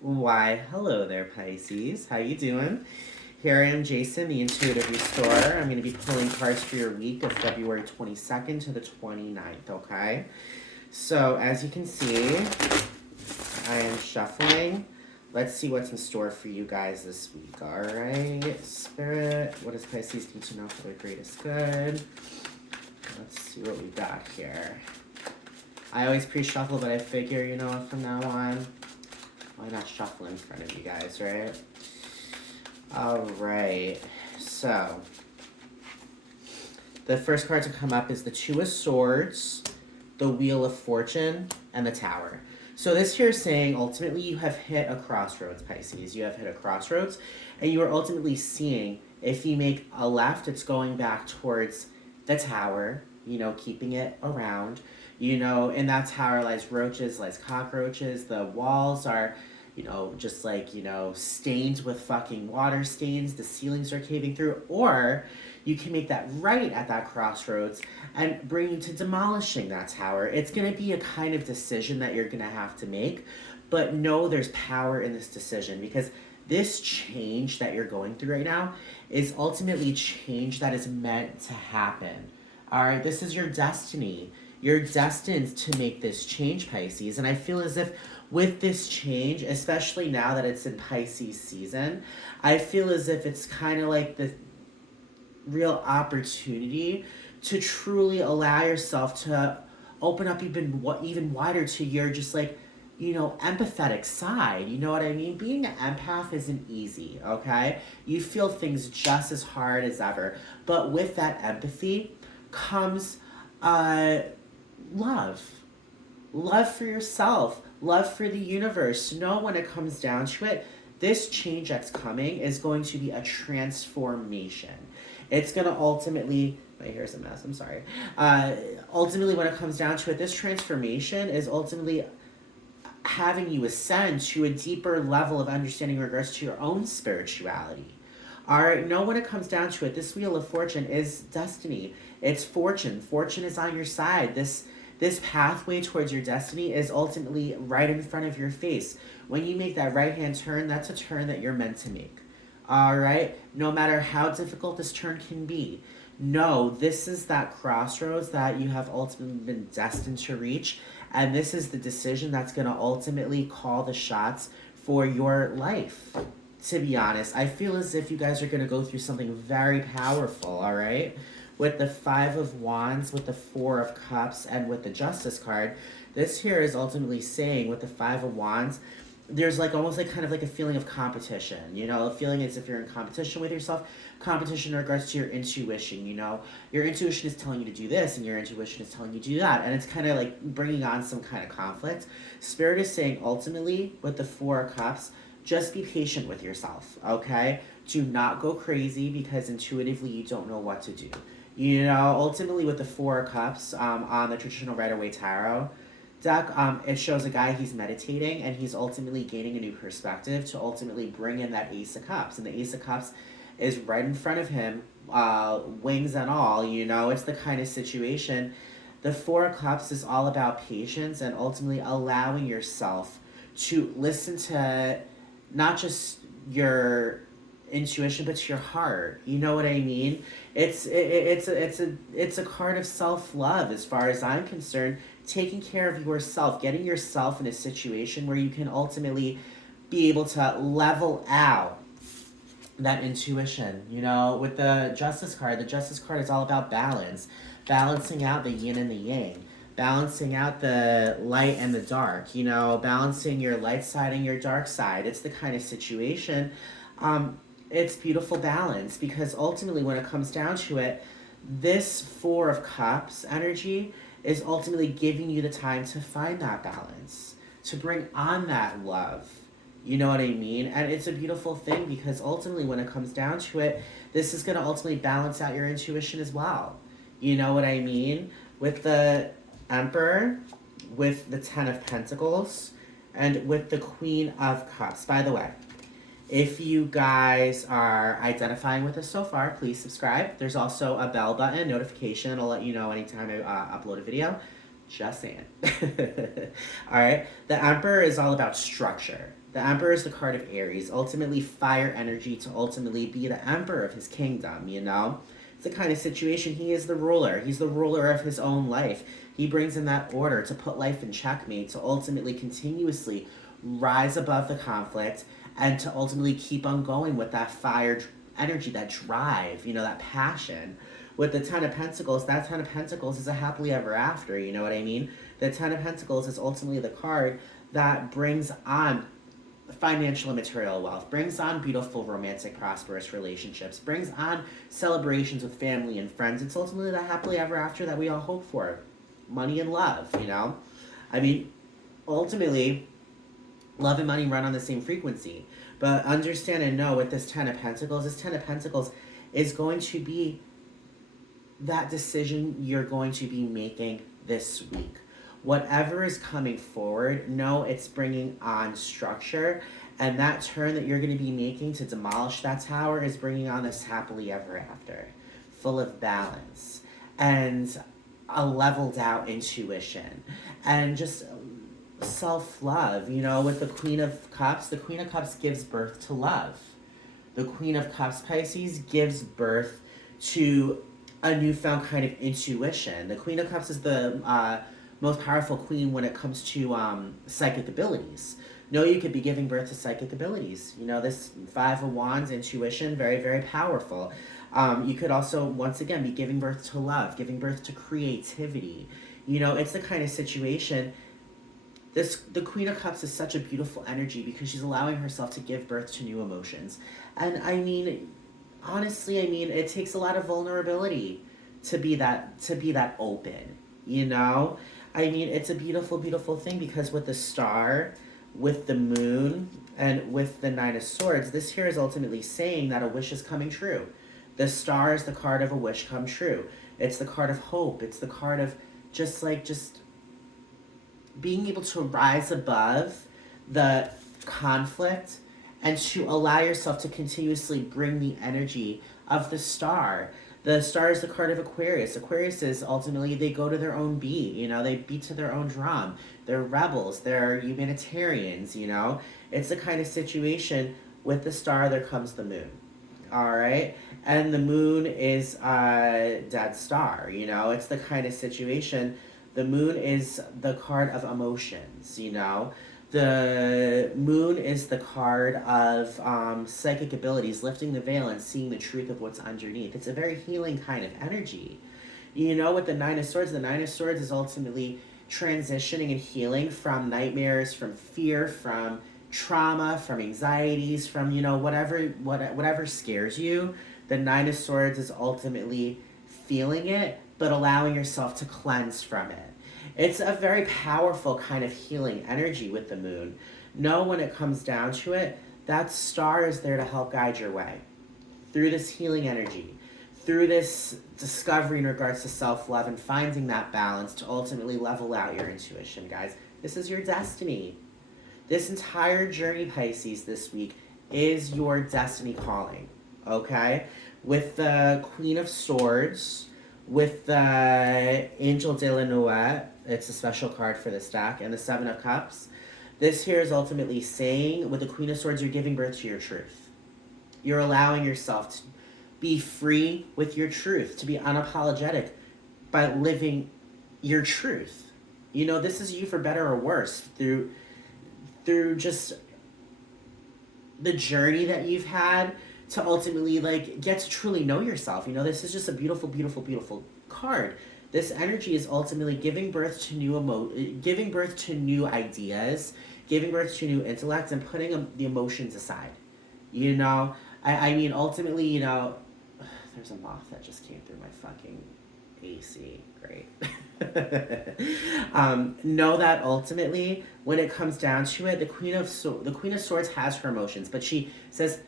Why, hello there, Pisces. How you doing? Here I am, Jason, the Intuitive Restorer. I'm going to be pulling cards for your week of February 22nd to the 29th, okay? So, as you can see, I am shuffling. Let's see what's in store for you guys this week, alright? Spirit, what does Pisces need to know for their greatest good? Let's see what we got here. I always pre-shuffle, but I figure, from now on, why not shuffle in front of you guys, right? Alright, so the first card to come up is the Two of Swords, the Wheel of Fortune, and the Tower. So this here is saying ultimately you have hit a crossroads, Pisces. You have hit a crossroads, and you are ultimately seeing if you make a left, it's going back towards the tower, keeping it around. In that tower lies roaches, lies cockroaches. The walls are just like, stained with fucking water stains. The ceilings are caving through. Or you can make that right at that crossroads and bring you to demolishing that tower. It's going to be a kind of decision that you're going to have to make. But know there's power in this decision because this change that you're going through right now is ultimately change that is meant to happen. All right, this is your destiny. You're destined to make this change, Pisces. And I feel as if with this change, especially now that it's in Pisces season, I feel as if it's kind of like the real opportunity to truly allow yourself to open up even wider to your just like, empathetic side. You know what I mean? Being an empath isn't easy, okay? You feel things just as hard as ever. But with that empathy comes love. Love for yourself, love for the universe. Know when it comes down to it, this change that's coming is going to be a transformation. It's going to ultimately, my hair's a mess, I'm sorry. Ultimately, when it comes down to it, this transformation is ultimately having you ascend to a deeper level of understanding in regards to your own spirituality. All right, know when it comes down to it, this Wheel of Fortune is destiny. It's fortune. Fortune is on your side. This pathway towards your destiny is ultimately right in front of your face. When you make that right-hand turn, that's a turn that you're meant to make. All right? No matter how difficult this turn can be, no, this is that crossroads that you have ultimately been destined to reach. And this is the decision that's going to ultimately call the shots for your life. To be honest, I feel as if you guys are going to go through something very powerful, all right? With the Five of Wands, with the Four of Cups, and with the Justice card, this here is ultimately saying with the Five of Wands, there's like almost like kind of like a feeling of competition, a feeling as if you're in competition with yourself, competition in regards to your intuition, your intuition is telling you to do this and your intuition is telling you to do that, and it's kind of like bringing on some kind of conflict. Spirit is saying ultimately with the Four of Cups, just be patient with yourself, okay? Do not go crazy because intuitively you don't know what to do. Ultimately with the Four of Cups on the traditional Rider-Waite Tarot deck, it shows a guy, he's meditating, and he's ultimately gaining a new perspective to ultimately bring in that Ace of Cups. And the Ace of Cups is right in front of him, wings and all, it's the kind of situation. The Four of Cups is all about patience and ultimately allowing yourself to listen to not just your intuition but to your heart. You know what I mean? It's a card of self-love as far as I'm concerned, taking care of yourself, getting yourself in a situation where you can ultimately be able to level out that intuition. With the Justice card is all about balance, balancing out the yin and the yang, balancing out the light and the dark, balancing your light side and your dark side. It's the kind of situation, it's beautiful balance, because ultimately when it comes down to it, this Four of Cups energy is ultimately giving you the time to find that balance, to bring on that love. You know what I mean? And it's a beautiful thing because ultimately when it comes down to it, this is going to ultimately balance out your intuition as well. You know what I mean? With the Emperor, with the Ten of Pentacles, and with the Queen of Cups. By the way, if you guys are identifying with us so far, please subscribe. There's also a bell button, notification. I'll let you know anytime I upload a video. Just saying. All right. The Emperor is all about structure. The Emperor is the card of Aries, ultimately fire energy to ultimately be the emperor of his kingdom, you know? It's the kind of situation he is the ruler. He's the ruler of his own life. He brings in that order to put life in checkmate, to ultimately continuously rise above the conflict and to ultimately keep on going with that fire energy, that drive, you know, that passion. With the Ten of Pentacles, that Ten of Pentacles is a happily ever after, you know what I mean? The Ten of Pentacles is ultimately the card that brings on financial and material wealth, brings on beautiful, romantic, prosperous relationships, brings on celebrations with family and friends. It's ultimately the happily ever after that we all hope for. Money and love, you know? I mean, ultimately, love and money run on the same frequency. But understand and know with this Ten of Pentacles is going to be that decision you're going to be making this week. Whatever is coming forward, know it's bringing on structure, and that turn that you're going to be making to demolish that tower is bringing on this happily ever after, full of balance and a leveled out intuition and just self-love. You know, with the Queen of Cups gives birth to love. The Queen of Cups, Pisces, gives birth to a newfound kind of intuition. The Queen of Cups is the most powerful queen when it comes to psychic abilities. No, you could be giving birth to psychic abilities. You know, this Five of Wands, intuition, very, very powerful. You could also, once again, be giving birth to love, giving birth to creativity. You know, it's the kind of situation. The Queen of Cups is such a beautiful energy because she's allowing herself to give birth to new emotions. And I mean, honestly, I mean, it takes a lot of vulnerability to be that open, you know? I mean, it's a beautiful, beautiful thing because with the star, with the moon, and with the Nine of Swords, this here is ultimately saying that a wish is coming true. The star is the card of a wish come true. It's the card of hope. It's the card of just being able to rise above the conflict and to allow yourself to continuously bring the energy of the star. The star is the card of Aquarius. Aquarius is ultimately, they go to their own beat, you know, they beat to their own drum. They're rebels, they're humanitarians, you know. It's the kind of situation with the star, there comes the moon. All right. And the moon is a dead star, you know. It's the kind of situation. The moon is the card of emotions, you know. The moon is the card of psychic abilities, lifting the veil and seeing the truth of what's underneath. It's a very healing kind of energy. You know, with the Nine of Swords is ultimately transitioning and healing from nightmares, from fear, from trauma, from anxieties, from, you know, whatever scares you. The Nine of Swords is ultimately feeling it, but allowing yourself to cleanse from it. It's a very powerful kind of healing energy with the moon. Know when it comes down to it, that star is there to help guide your way through this healing energy, through this discovery in regards to self-love and finding that balance to ultimately level out your intuition, guys. This is your destiny. This entire journey, Pisces, this week is your destiny calling, okay? With the Queen of Swords, with the Angel de la Nuit, it's a special card for this deck, and the Seven of Cups. This here is ultimately saying, with the Queen of Swords, you're giving birth to your truth. You're allowing yourself to be free with your truth, to be unapologetic by living your truth. You know, this is you for better or worse through just the journey that you've had to ultimately get to truly know yourself. You know, this is just a beautiful, beautiful, beautiful card. This energy is ultimately giving birth to giving birth to new ideas, giving birth to new intellect, and putting the emotions aside. You know, I mean, ultimately, you know, there's a moth that just came through my fucking AC. Great. Know that ultimately, when it comes down to it, the Queen of Swords has her emotions, but she says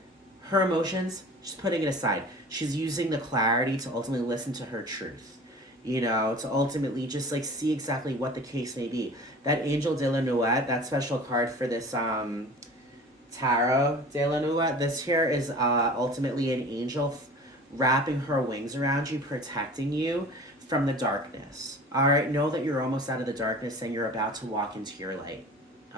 her emotions, she's putting it aside. She's using the clarity to ultimately listen to her truth. You know, to ultimately just see exactly what the case may be. That Angel de la Nuit, that special card for this Tarot de la Nuit, this here is ultimately an angel wrapping her wings around you, protecting you from the darkness. All right, know that you're almost out of the darkness and you're about to walk into your light.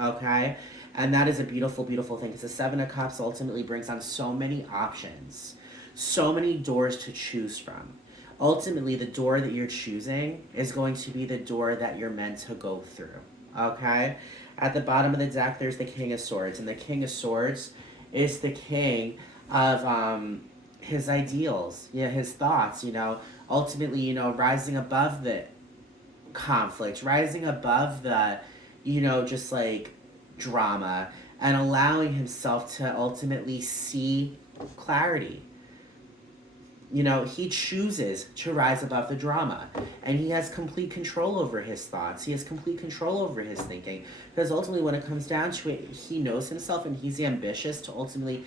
Okay? And that is a beautiful, beautiful thing because the Seven of Cups ultimately brings on so many options, so many doors to choose from. Ultimately, the door that you're choosing is going to be the door that you're meant to go through. Okay? At the bottom of the deck, there's the King of Swords, and the King of Swords is the king of his ideals, his thoughts, ultimately, rising above the conflict, rising above the, just like drama, and allowing himself to ultimately see clarity. He chooses to rise above the drama, and he has complete control over his thoughts. He has complete control over his thinking, because ultimately, when it comes down to it, he knows himself and he's ambitious to ultimately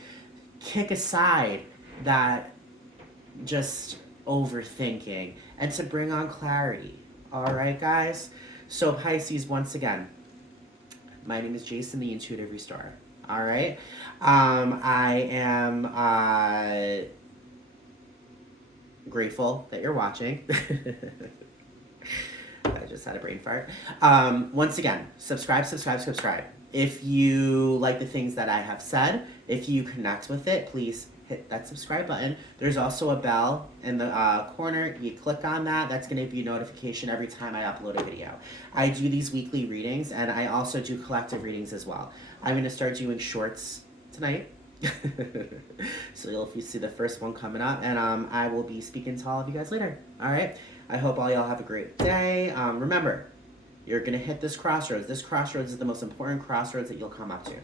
kick aside that just overthinking and to bring on clarity. All right, guys? So, Pisces, once again, my name is Jason, the Intuitive Restorer. All right? I am grateful that you're watching. I just had a brain fart. Once again, subscribe. If you like the things that I have said, if you connect with it, please hit that subscribe button. There's also a bell in the corner. You click on that. That's going to give you a notification every time I upload a video. I do these weekly readings, and I also do collective readings as well. I'm going to start doing shorts tonight. So you'll see the first one coming up, and I will be speaking to all of you guys later. All right? I hope all y'all have a great day. Remember, you're going to hit this crossroads. This crossroads is the most important crossroads that you'll come up to.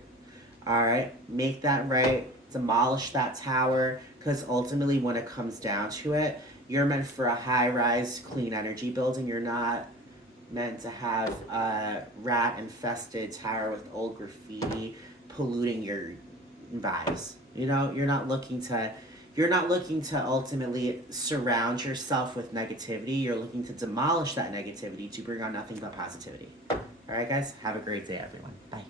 All right? Make that right. Demolish that tower, because ultimately when it comes down to it, you're meant for a high-rise, clean energy building. You're not meant to have a rat-infested tower with old graffiti polluting your vibes. You're not looking to ultimately surround yourself with negativity. You're looking to demolish that negativity to bring on nothing but positivity. All right, guys? Have a great day, everyone. Bye.